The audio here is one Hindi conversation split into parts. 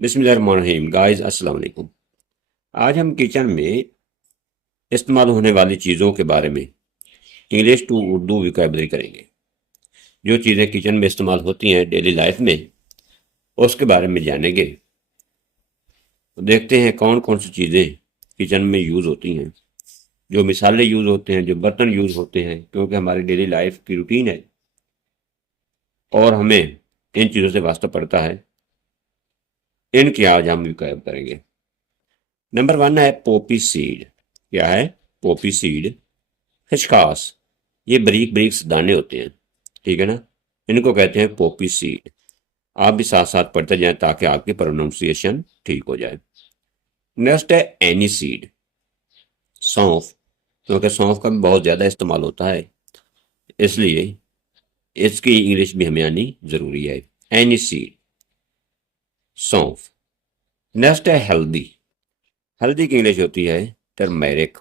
बिस्मिल्लाहिर्रहमानिर्रहीम गाइस अस्सलाम वालेकुम। आज हम किचन में इस्तेमाल होने वाली चीज़ों के बारे में इंग्लिश टू उर्दू विकेबलरी करेंगे। जो चीज़ें किचन में इस्तेमाल होती हैं डेली लाइफ में, उसके बारे में जानेंगे। तो देखते हैं कौन कौन सी चीज़ें किचन में यूज़ होती हैं, जो मिसाले यूज़ होते हैं, जो बर्तन यूज़ होते हैं, क्योंकि हमारी डेली लाइफ की रूटीन है और हमें इन चीज़ों से वास्ता पड़ता है। इनकी आज हम विकैब करेंगे। नंबर 1 है पोपी सीड। क्या है? Poppy seed. खसखस, ये बारीक बारीक से दाने होते हैं, ठीक है ना, इनको कहते हैं पोपी सीड। आप भी साथ साथ पढ़ते जाएं ताकि आपकी प्रोनाउंसिएशन ठीक हो जाए। नेक्स्ट है एनी सीड, सौंफ। क्योंकि सौंफ का भी बहुत ज़्यादा इस्तेमाल होता है, इसलिए इसकी इंग्लिश भी हमें आनी ज़रूरी है। एनी सीड, सौंफ। नेक्स्ट है हल्दी। हल्दी की इंग्लिश होती है टर्मेरिक।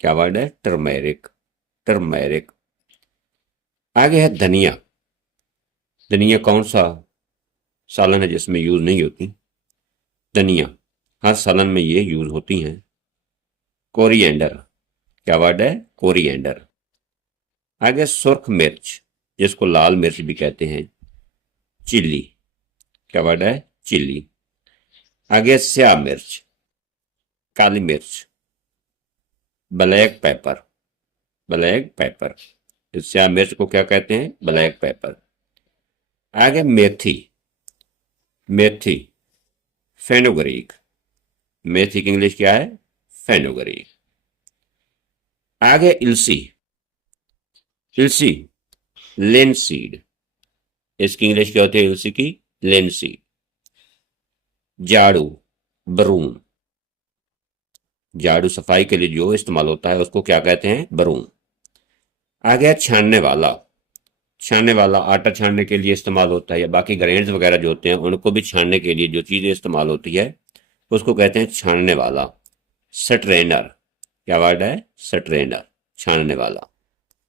क्या वर्ड है? Turmeric, turmeric. आगे है धनिया। धनिया कौन सा सालन है जिसमें यूज नहीं होती? धनिया हर सालन में ये यूज होती हैं। कोरिएंडर। क्या वर्ड है? कोरिएंडर। आगे सुर्ख मिर्च, जिसको लाल मिर्च भी कहते हैं, चिल्ली। क्या वर्ड है? चिल्ली। आगे स्याह मिर्च, काली मिर्च, ब्लैक पेपर। ब्लैक पेपर, इस स्याह मिर्च को क्या कहते हैं? Black pepper. आगे मेथी। मेथी, फेनुग्रीक। मेथी की इंग्लिश क्या है? फेनुग्रीक। आगे इलसी। इलसी, लेनसीड। इसकी इंग्लिश क्या होती है इलसी की? लेनसीड। झाड़ू, ब्रूम। झाड़ू सफाई के लिए जो इस्तेमाल होता है उसको क्या कहते हैं? ब्रूम। आ गया छानने वाला। छानने वाला आटा छानने के लिए इस्तेमाल होता है, या बाकी ग्रेन्स वगैरह जो होते हैं उनको भी छानने के लिए जो चीज़ें इस्तेमाल होती है उसको कहते हैं छानने वाला। स्ट्रेनर। क्या वर्ड है? स्ट्रेनर, छानने वाला।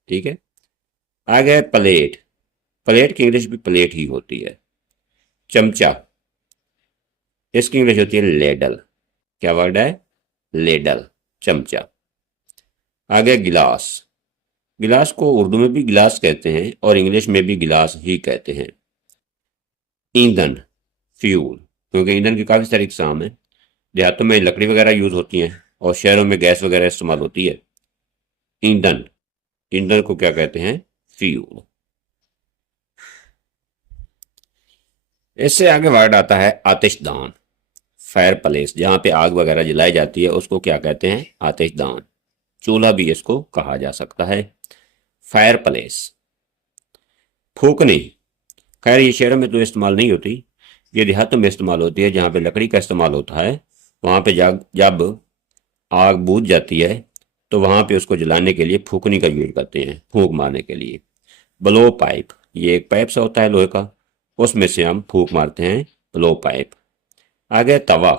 ठीक है। आ गया प्लेट। प्लेट की इंग्लिश भी प्लेट ही होती है। चमचा, इसकी इंग्लिश होती है लेडल। क्या वर्ड है? लेडल, चमचा। आ गया गिलास। गिलास को उर्दू में भी गिलास कहते हैं और इंग्लिश में भी गिलास ही कहते हैं। ईंधन, फ्यूल। क्योंकि ईंधन की काफ़ी सारी इकसाम है। देहातों में लकड़ी वगैरह यूज़ होती हैं और शहरों में गैस वगैरह इस्तेमाल होती है। ईंधन, ईंधन को क्या कहते हैं? फ्यूल। इससे आगे वर्ड आता है आतिशदान। फायर प्लेस, जहाँ पे आग वगैरह जलाई जाती है उसको क्या कहते हैं? आतिशदान। चूल्हा भी इसको कहा जा सकता है। Fire place. फूकनी, खैर ये शहरों में तो इस्तेमाल नहीं होती, ये देहातों में इस्तेमाल होती है। जहाँ पे लकड़ी का इस्तेमाल होता है वहाँ पे जब आग बुझ जाती है तो वहाँ पे उसको जलाने के लिए फूकनी का यूज करते हैं, फूंक मारने के लिए। ब्लो पाइप, ये एक पाइप सा होता है लोहे का, उसमें से हम फूंक मारते हैं, ब्लो पाइप। आगे तवा,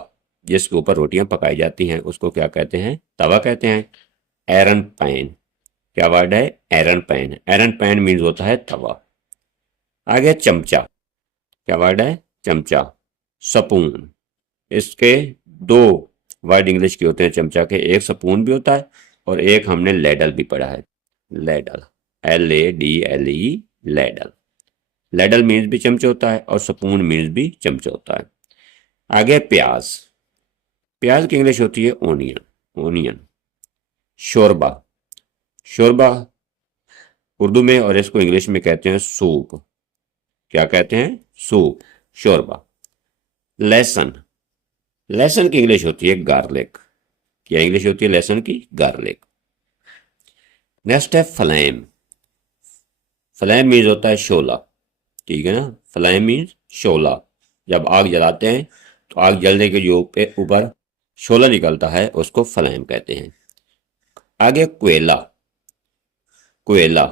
जिसके ऊपर रोटियां पकाई जाती हैं उसको क्या कहते हैं? तवा कहते हैं। एरन पैन। क्या वर्ड है? एरन पैन। एरन पैन मीन्स होता है तवा। आगे चमचा। क्या वर्ड है? चमचा। स्पून, इसके दो वर्ड इंग्लिश के होते हैं चमचा के, एक स्पून भी होता है और एक हमने लेडल भी पढ़ा है। Ladle, LADLE, ladle. Ladle means भी चमचा होता है और स्पून मीन्स भी चमचा होता है। आगे प्याज। प्याज की इंग्लिश होती है ओनियन। ओनियन। शोरबा। शोरबा उर्दू में और इसको इंग्लिश में कहते हैं सूप। क्या कहते हैं? सूप, शोरबा। लहसुन। लहसुन की इंग्लिश होती है गार्लिक। क्या इंग्लिश होती है लहसुन की? गार्लिक। नेक्स्ट है फ्लेम। फ्लेम मीन्स होता है शोला। ठीक है ना, फ्लेम मीन्स शोला। जब आग जलाते हैं तो आग जलने के जो ऊपर शोला निकलता है उसको फ्लेम कहते हैं। आगे कोयला। कोयला,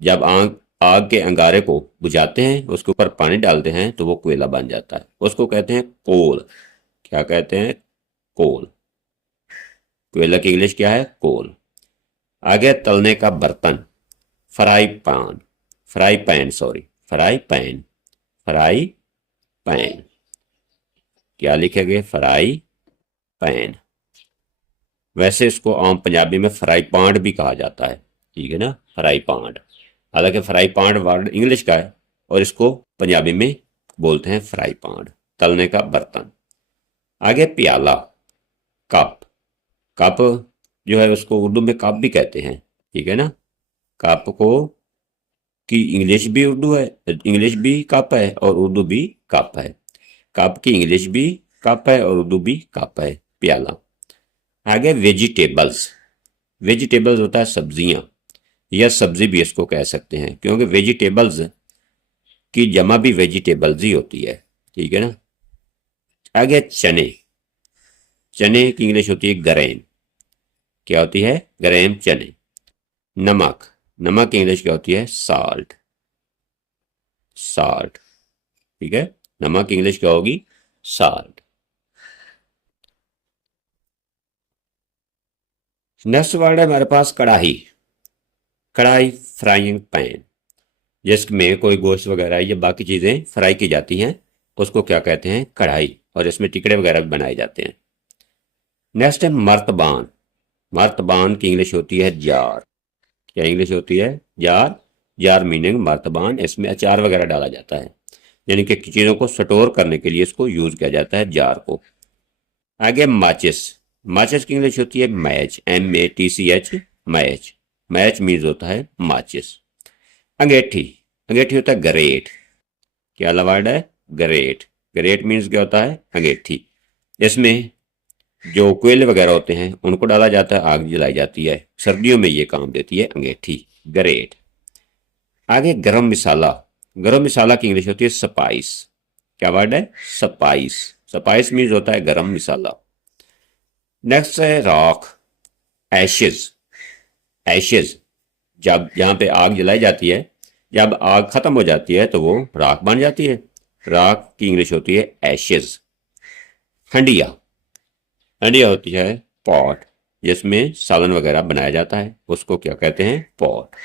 जब आग आग के अंगारे को बुझाते हैं उसके ऊपर पानी डालते हैं तो वो कोयला बन जाता है, उसको कहते हैं कोल। क्या कहते हैं? कोल। कोयला की इंग्लिश क्या है? कोल। आगे तलने का बर्तन, fry pan. Fry pan, sorry, fry pan, fry pan. क्या लिखेंगे, फ्राई पैन। वैसे इसको आम पंजाबी में फ्राई पांड भी कहा जाता है, ठीक है ना, फ्राई पांड। हालांकि फ्राई पांड वर्ड इंग्लिश का है और इसको पंजाबी में बोलते हैं फ्राई पांड, तलने का बर्तन। आगे प्याला, कप। कप जो है उसको उर्दू में कप भी कहते हैं, ठीक है ना। कप को की इंग्लिश भी उर्दू है, इंग्लिश भी कप है और उर्दू भी कप है। कप की इंग्लिश भी कप है और उर्दू भी कप है, प्याला। आगे वेजिटेबल्स। वेजिटेबल्स होता है सब्जियां, या सब्जी भी इसको कह सकते हैं, क्योंकि वेजिटेबल्स की जमा भी वेजिटेबल्स ही होती है, ठीक है ना। आगे चने। चने की इंग्लिश होती है ग्रेन। क्या होती है, ग्रेन चने। नमक। नमक की इंग्लिश क्या होती है, साल्ट। साल्ट, ठीक है। नमक की इंग्लिश क्या होगी, साल्ट। नेक्स्ट वर्ड है हमारे पास कढ़ाई। कढ़ाई, फ्राइंग पैन, जिसमें कोई गोश्त वगैरह या बाकी चीज़ें फ्राई की जाती हैं, उसको क्या कहते हैं, कढ़ाई, और इसमें टिकड़े वगैरह भी बनाए जाते हैं। नेक्स्ट है मर्तबान। मर्तबान की इंग्लिश होती है जार। क्या इंग्लिश होती है, जार। जार मीनिंग मर्तबान, इसमें अचार वगैरह डाला जाता है, यानी कि चीज़ों को स्टोर करने के लिए इसको यूज़ किया जाता है, जार को। आगे माचिस। माचिस की इंग्लिश होती है match, MATCH, match. Match means होता है माचिस। अंगेठी। अंगेठी होता है ग्रेट। क्या वर्ड है, ग्रेट। ग्रेट मीन्स क्या होता है, अंगेठी। इसमें जो कोयले वगैरह होते हैं उनको डाला जाता है, आग जलाई जाती है, सर्दियों में ये काम देती है अंगेठी, ग्रेट। आगे गरम मसाला। गरम मसाला की इंग्लिश होती है स्पाइस। क्या वर्ड है, स्पाइस। स्पाइस मीन्स होता है गरम मसाला। नेक्स्ट है राख, एशेज। एशेज, जब जहाँ पे आग जलाई जाती है, जब आग खत्म हो जाती है तो वो राख बन जाती है, राख की इंग्लिश होती है एशेज। हंडिया। हंडिया होती है पॉट, जिसमें सालन वगैरह बनाया जाता है, उसको क्या कहते हैं, पॉट।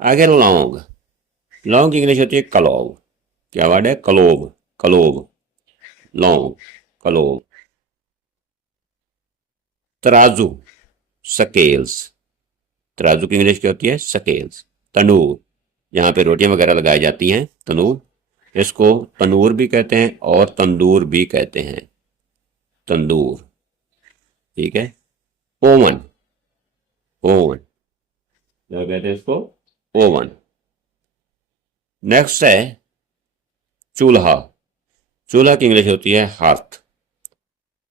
आगे लौंग। लौंग की इंग्लिश होती है कलोव। क्या वर्ड है, कलोव। कलोव, लौंग, कलोव। तराजू, स्केल्स। तराजू की इंग्लिश क्या होती है, स्केल्स। तंदूर, जहाँ पे रोटियां वगैरह लगाई जाती हैं, तंदूर, इसको तनूर भी कहते हैं और तंदूर भी कहते हैं, तंदूर, ठीक है। ओवन। ओवन, क्या कहते हैं इसको, ओवन। नेक्स्ट है चूल्हा। चूल्हा की इंग्लिश होती है hearth,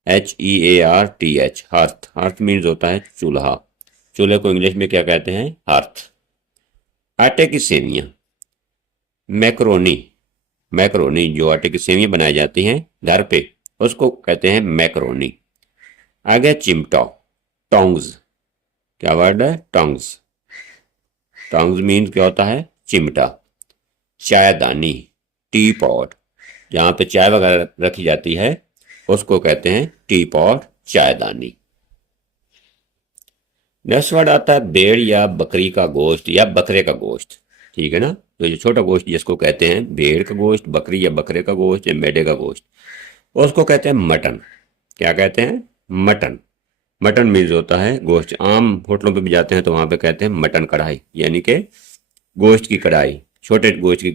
HEARTH, hearth. Hearth means होता है चूल्हा। चूल्हे को इंग्लिश में क्या कहते हैं, हार्थ। आटे की सेवियां, मैक्रोनी। मैक्रोनी, जो आटे की सेवियां बनाई जाती हैं घर पे, उसको कहते हैं मैक्रोनी। आगे चिमटा, टोंग्स। क्या वर्ड है, टोंग्स। टोंग्स मीन्स क्या होता है, चिमटा। चायदानी, टी पॉट, जहाँ पे चाय वगैरह रखी जाती है उसको कहते हैं टी पॉट, चायदानी। नेक्स्ट वर्ड आता है भेड़ या बकरी का गोश्त या बकरे का गोश्त, ठीक है ना। तो जो छोटा गोश्त जिसको कहते हैं भेड़ का गोश्त, बकरी या बकरे का गोश्त या मेढे का गोश्त, उसको कहते हैं मटन। क्या कहते हैं, मटन। मटन मीन्स होता है गोश्त। आम होटलों पे भी जाते हैं तो वहाँ पे कहते हैं मटन कढ़ाई, यानी कि गोश्त की कढ़ाई, छोटे गोश्त की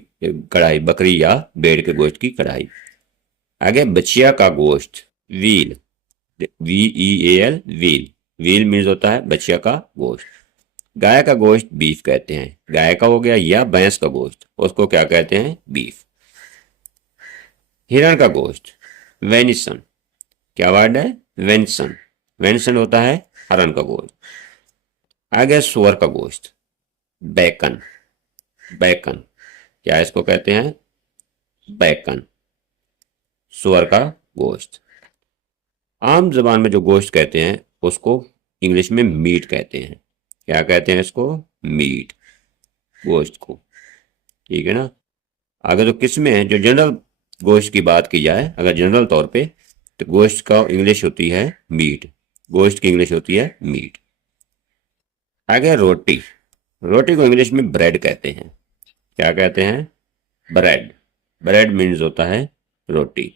कढ़ाई, बकरी या भेड़ के गोश्त की कढ़ाई। आगे बछिया का गोश्त, wheel, VEAL, wheel. Wheel means होता है बछिया का गोश्त। गाय का गोश्त बीफ कहते हैं, गाय का हो गया, या भैंस का गोश्त, उसको क्या कहते हैं, बीफ। हिरण का गोश्त, वेनिसन। क्या वर्ड है, वेनिसन। वेनिसन होता है हरण का गोश्त। आगे सुअर का गोश्त, बैकन। बैकन, क्या इसको कहते हैं, बैकन, सुअर का गोश्त। आम जबान में जो गोश्त कहते हैं उसको इंग्लिश में मीट कहते हैं। क्या कहते हैं इसको, मीट, गोश्त को, ठीक है ना। आगे जो किस्में हैं, जो जनरल गोश्त की बात की जाए अगर जनरल तौर पे, तो गोश्त का इंग्लिश होती है मीट, गोश्त की इंग्लिश होती है मीट। आगे रोटी। रोटी को इंग्लिश में ब्रेड कहते हैं। क्या कहते हैं, ब्रेड। ब्रेड मीन्स होता है रोटी।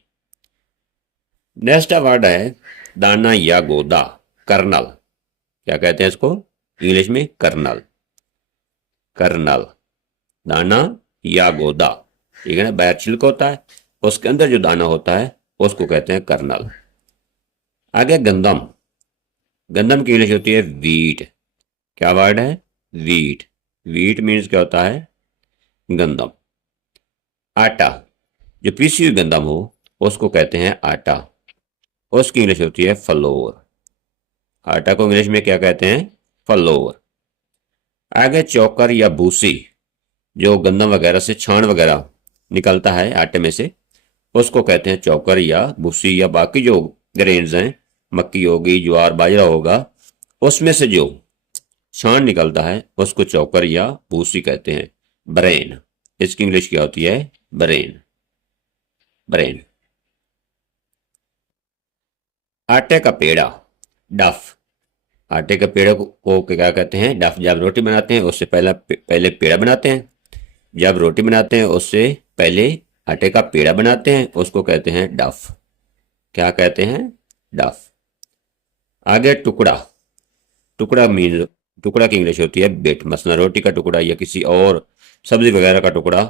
नेक्स्ट वर्ड है दाना या गोदा, कर्नल। क्या कहते हैं इसको इंग्लिश में? कर्नल। कर्नल, दाना या गोदा, ठीक है ना। बाहर छिलका होता है, उसके अंदर जो दाना होता है उसको कहते हैं कर्नल। आगे गंदम। गंदम की इंग्लिश होती है वीट। क्या वर्ड है? वीट। वीट मीन्स क्या होता है? गंदम। आटा, जो पीसी हुई गंदम हो उसको कहते हैं आटा, उसकी इंग्लिश होती है फ्लोर। आटा को इंग्लिश में क्या कहते हैं? फ्लोर। आगे चोकर या भूसी, जो गंदम वगैरह से छाण वगैरह निकलता है आटे में से, उसको कहते हैं चोकर या भूसी। या बाकी जो ग्रेन्स हैं, मक्की होगी, ज्वार, बाजरा होगा, उसमें से जो छाण निकलता है उसको चोकर या भूसी कहते हैं। ब्रेन, इसकी इंग्लिश क्या होती है? ब्रेन। ब्रेन। आटे का पेड़ा, डफ। आटे के पेड़े को क्या कहते हैं? डफ। जब रोटी बनाते हैं उससे पहले पेड़ा बनाते हैं, जब रोटी बनाते हैं उससे पहले आटे का पेड़ा बनाते हैं, उसको कहते हैं डफ। क्या कहते हैं? डफ। आगे टुकड़ा। टुकड़ा मीन टुकड़ा की इंग्लिश होती है बिट। मसलन रोटी का टुकड़ा या किसी और सब्जी वगैरह का टुकड़ा,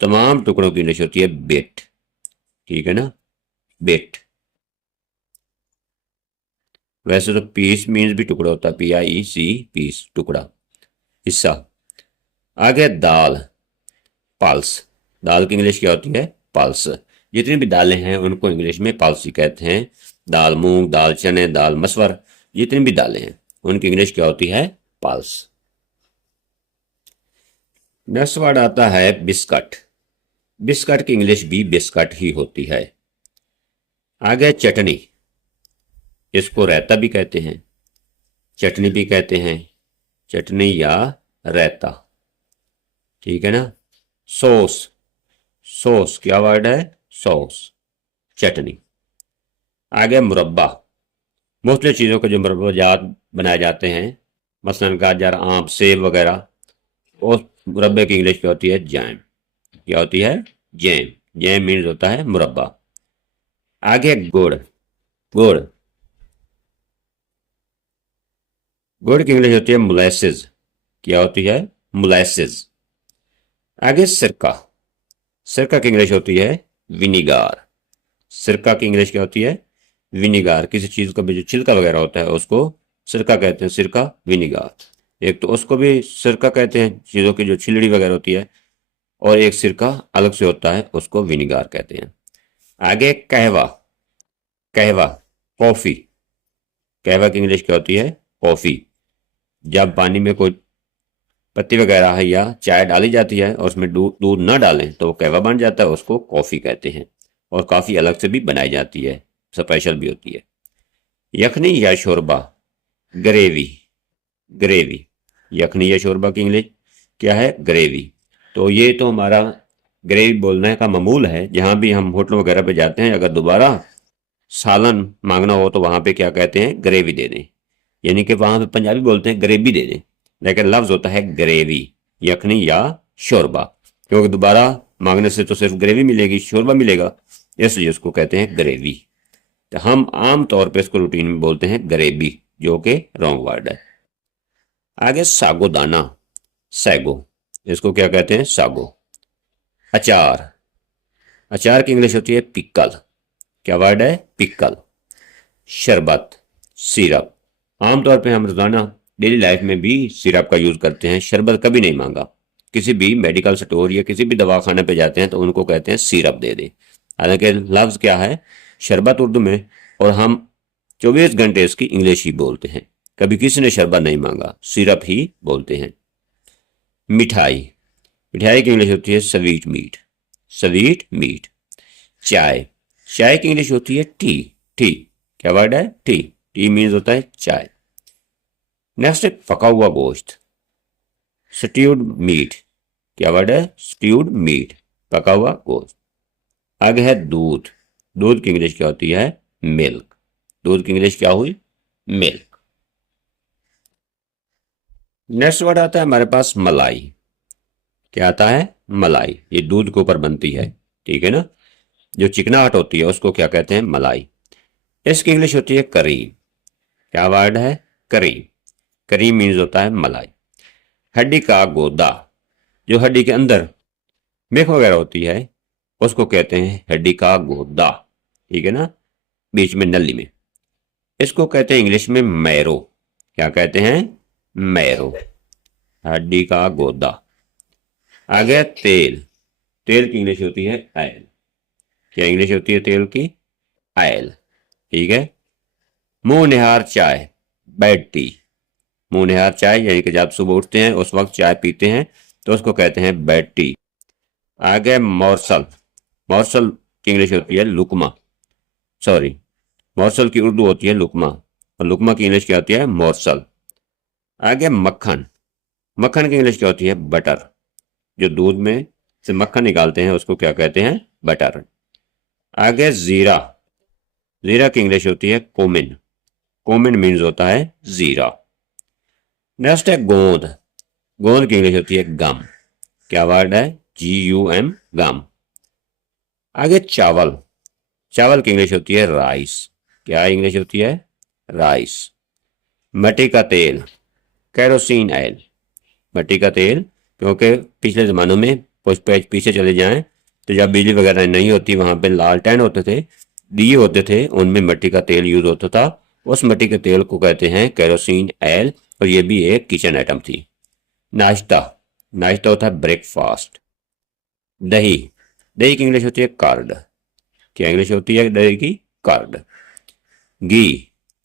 तमाम टुकड़ों की इंग्लिश होती है बिट, ठीक है ना। बिट। वैसे तो पीस मीन्स भी टुकड़ा होता है, PIEC, पीस, टुकड़ा, हिस्सा। आगे दाल, पल्स। दाल की इंग्लिश क्या होती है? पल्स। जितनी भी दालें हैं उनको इंग्लिश में पल्स ही कहते हैं। दाल मूंग, दाल चने, दाल मसवर, जितनी भी दालें हैं उनकी इंग्लिश क्या होती है? पल्स। नेक्स्ट वर्ड आता है बिस्कट। बिस्कट की इंग्लिश भी बिस्कट ही होती है। आगे चटनी, इसको रायता भी कहते हैं, चटनी भी कहते हैं, चटनी या रायता, ठीक है ना। सॉस। सॉस क्या वर्ड है? सॉस, चटनी। आगे मुरब्बा। मुख्तलिफ चीज़ों के जो मुरब्बा जात बनाए जाते हैं, मसलन गाजर, आम, सेब वगैरह, उस मुरब्बे की इंग्लिश क्या होती है? जैम। क्या होती है? जैम। जैम मीन्स होता है मुरब्बा। आगे गुड़। गुड़, गुड़ की इंग्लिश होती है मोलेसेस। क्या होती है? मोलेसेस। आगे सिरका। सिरका की इंग्लिश होती है विनीगार। सिरका की इंग्लिश क्या होती है? विनीगार। किसी चीज का भी जो छिलका वगैरह होता है उसको सिरका कहते हैं, सिरका, विनीगार। एक तो उसको भी सिरका कहते हैं, चीजों की जो छिलड़ी वगैरह होती है, और एक सिरका अलग से होता है उसको विनीगार कहते हैं। आगे कहवा। कहवा, कॉफी। कहवा की इंग्लिश क्या होती है? कॉफी। जब पानी में कोई पत्ती वगैरह है या चाय डाली जाती है और उसमें दूध दूध न डालें तो वो कहवा बन जाता है, उसको कॉफ़ी कहते हैं। और काफ़ी अलग से भी बनाई जाती है, स्पेशल भी होती है। यखनी या शोरबा, ग्रेवी। ग्रेवी, यखनी या शोरबा की इंग्लिश क्या है? ग्रेवी। तो ये तो हमारा ग्रेवी बोलने का मामूल है। जहाँ भी हम होटल वगैरह पे जाते हैं, अगर दोबारा सालन मांगना हो तो वहाँ पे क्या कहते हैं? ग्रेवी दे दें। यानी कि वहाँ पे पंजाबी बोलते हैं ग्रेवी दे दें, लेकिन लफ्ज होता है ग्रेवी, यखनी या शोरबा। क्योंकि दोबारा मांगने से तो सिर्फ ग्रेवी मिलेगी, शोरबा मिलेगा, इसलिए उसको कहते हैं ग्रेवी। तो हम आम तौर पे इसको रूटीन में बोलते हैं ग्रेवी, जो कि रॉन्ग वर्ड है। आगे सागोदाना, सैगो, इसको क्या कहते हैं? सागो। अचार। अचार की इंग्लिश होती है पिकल। क्या वर्ड है? पिकल। शरबत, सिरप। आमतौर पे हम रोजाना डेली लाइफ में भी सिरप का यूज करते हैं, शरबत कभी नहीं मांगा। किसी भी मेडिकल स्टोर या किसी भी दवाखाने पे जाते हैं तो उनको कहते हैं सिरप दे दे। हालांकि लफ्ज क्या है? शरबत उर्दू में, और हम 24 घंटे इसकी इंग्लिश ही बोलते हैं। कभी किसी ने शरबत नहीं मांगा, सिरप ही बोलते हैं। मिठाई। मिठाई की इंग्लिश होती है स्वीट मीट। Sweet meet. चाय। चाय की इंग्लिश होती है टी। टी, क्या वर्ड है? टी। टी मीन्स होता है चाय। नेक्स्ट है पका हुआ गोश्त, स्ट्यूड मीट। क्या वर्ड है? स्ट्यूड मीट, पका हुआ गोश्त। आगे है दूध। दूध की इंग्लिश क्या होती है? मिल्क। दूध की इंग्लिश क्या हुई? मिल्क। नेक्स्ट वर्ड आता है हमारे पास मलाई। क्या आता है? मलाई। ये दूध के ऊपर बनती है, ठीक है ना। जो चिकनाहट होती है उसको क्या कहते हैं? मलाई। इसकी इंग्लिश होती है करीम। क्या वर्ड है? करीम। करीम मीन्स होता है मलाई। हड्डी का गोदा, जो हड्डी के अंदर मेख वगैरह होती है उसको कहते हैं हड्डी का गोदा, ठीक है ना, बीच में नली में। इसको कहते हैं इंग्लिश में मैरो। क्या कहते हैं? मैरो, हड्डी का गोदा। आ गया तेल। तेल की इंग्लिश होती है ऑयल। क्या इंग्लिश होती है तेल की? ऑयल, ठीक है। मुंह निहार चाय, बेड टी। मुंह निहार चाय यानी कि जब सुबह उठते हैं उस वक्त चाय पीते हैं तो उसको कहते हैं बेड टी। आ गया मॉर्सल। मॉर्सल की इंग्लिश होती है लुकमा। सॉरी, मॉर्सल की उर्दू होती है लुकमा और लुकमा की इंग्लिश क्या होती है? मॉर्सल। आगे मक्खन। मक्खन की इंग्लिश क्या होती है? बटर। जो दूध में से मक्खन निकालते हैं उसको क्या कहते हैं? बटर। आगे जीरा। जीरा की इंग्लिश होती है कोमिन। कोमिन मीन्स होता है जीरा। नेक्स्ट है गोंद। गोंद की इंग्लिश होती है गम। क्या वर्ड है? GUM, गम। आगे चावल। चावल की इंग्लिश होती है राइस। क्या इंग्लिश होती है? राइस। मिट्टी का तेल, कैरोसिन ऑयल। मिट्टी का तेल, क्योंकि पिछले ज़मानों में कुछ पेज पीछे चले जाएं तो जब बिजली वगैरह नहीं होती वहाँ पे लालटेन होते थे, दिए होते थे, उनमें मिट्टी का तेल यूज होता था। उस मिट्टी के तेल को कहते हैं कैरोसिन ऑयल और ये भी एक किचन आइटम थी। नाश्ता। नाश्ता होता है ब्रेकफास्ट। दही। दही की इंग्लिश होती है कार्ड। क्या इंग्लिश होती है दही की? कार्ड। घी।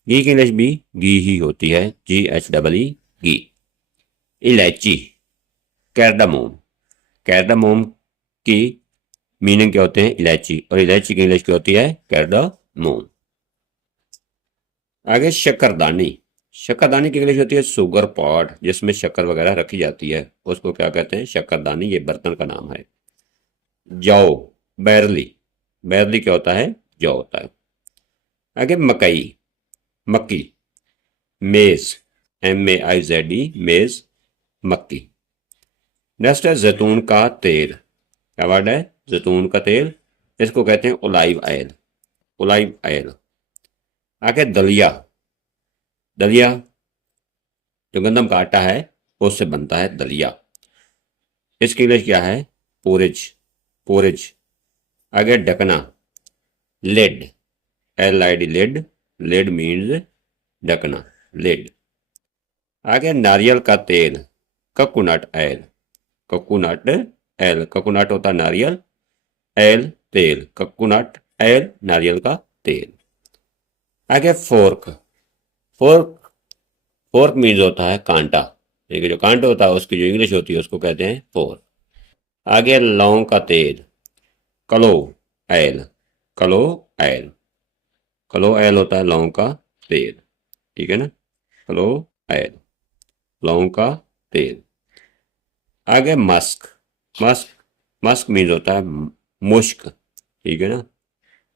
घी की इंग्लिश भी घी ही होती है, GHEE, घी। इलायची, कैर्डामोम। कैर्डामोम की मीनिंग क्या होते हैं? इलायची, और इलायची की इंग्लिश क्या होती है? कैर्डामोम। आगे शक्करदानी। शक्करदानी की इंग्लिश होती है शुगर पॉट, जिसमें शक्कर वगैरह रखी जाती है उसको क्या कहते हैं? शक्करदानी। ये बर्तन का नाम है। जौ, बैरली। बैरली क्या होता है? जौ होता है। आगे मकई, मक्की। मेज, MEIZE, मेज, मक्की। नेक्स्ट है जैतून का तेल। क्या वर्ड है? जैतून का तेल। इसको कहते हैं ओलाइव ऑयल। ओलाइव ऑयल। आगे दलिया। दलिया जो गंदम का आटा है उससे बनता है दलिया। इसकी इंग्लिश क्या है? पोरिज। पोरिज। आगे ढकना, lid, LID, lid. Lid means ढकना, लेड। आगे नारियल का तेल, coconut oil. Coconut oil, coconut होता है नारियल, ऑयल तेल, कोकोनट ऑयल नारियल का तेल। आगे फोर्क। फोर्क, फोर्क मीन्स होता है कांटा। देखिए जो कांटा होता है उसकी जो इंग्लिश होती है उसको कहते हैं फोर्क। आगे लौंग का तेल, कलो ऑयल। कलो ऑयल। कलो ऑयल होता है लौंग का तेल, ठीक है ना। कलो ऑयल, लौंग का तेल। आगे मस्क। मस्क, मस्क मीन्स होता है मुश्क, ठीक है ना।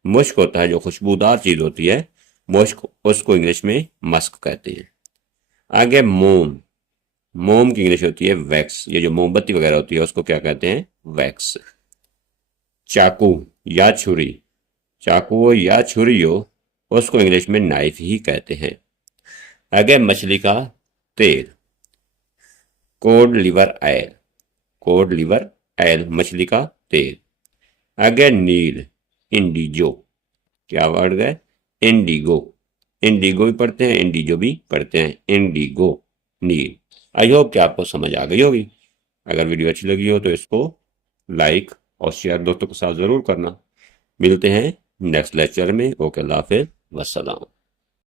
मुश्क होता है जो खुशबूदार चीज होती है, मुश्क, उसको इंग्लिश में मस्क कहते हैं। आगे मोम। मोम की इंग्लिश होती है वैक्स। ये जो मोमबत्ती वगैरह होती है उसको क्या कहते हैं? वैक्स। चाकू या छुरी। चाकू हो या छुरी हो उसको इंग्लिश में नाइफ ही कहते हैं। आगे मछली का तेल, code liver oil. Code liver oil, मछली का तेल। आगे नील, इंडिजो। क्या वर्ड है? इंडिगो। इंडिगो भी पढ़ते हैं, इंडिजो भी पढ़ते हैं, इंडिगो, नील। आई होप कि आपको समझ आ गई होगी। अगर वीडियो अच्छी लगी हो तो इसको लाइक और शेयर दोस्तों के साथ ज़रूर करना। मिलते हैं नेक्स्ट लेक्चर में। ओके, अल्लाह हाफिज़, वस्सलाम।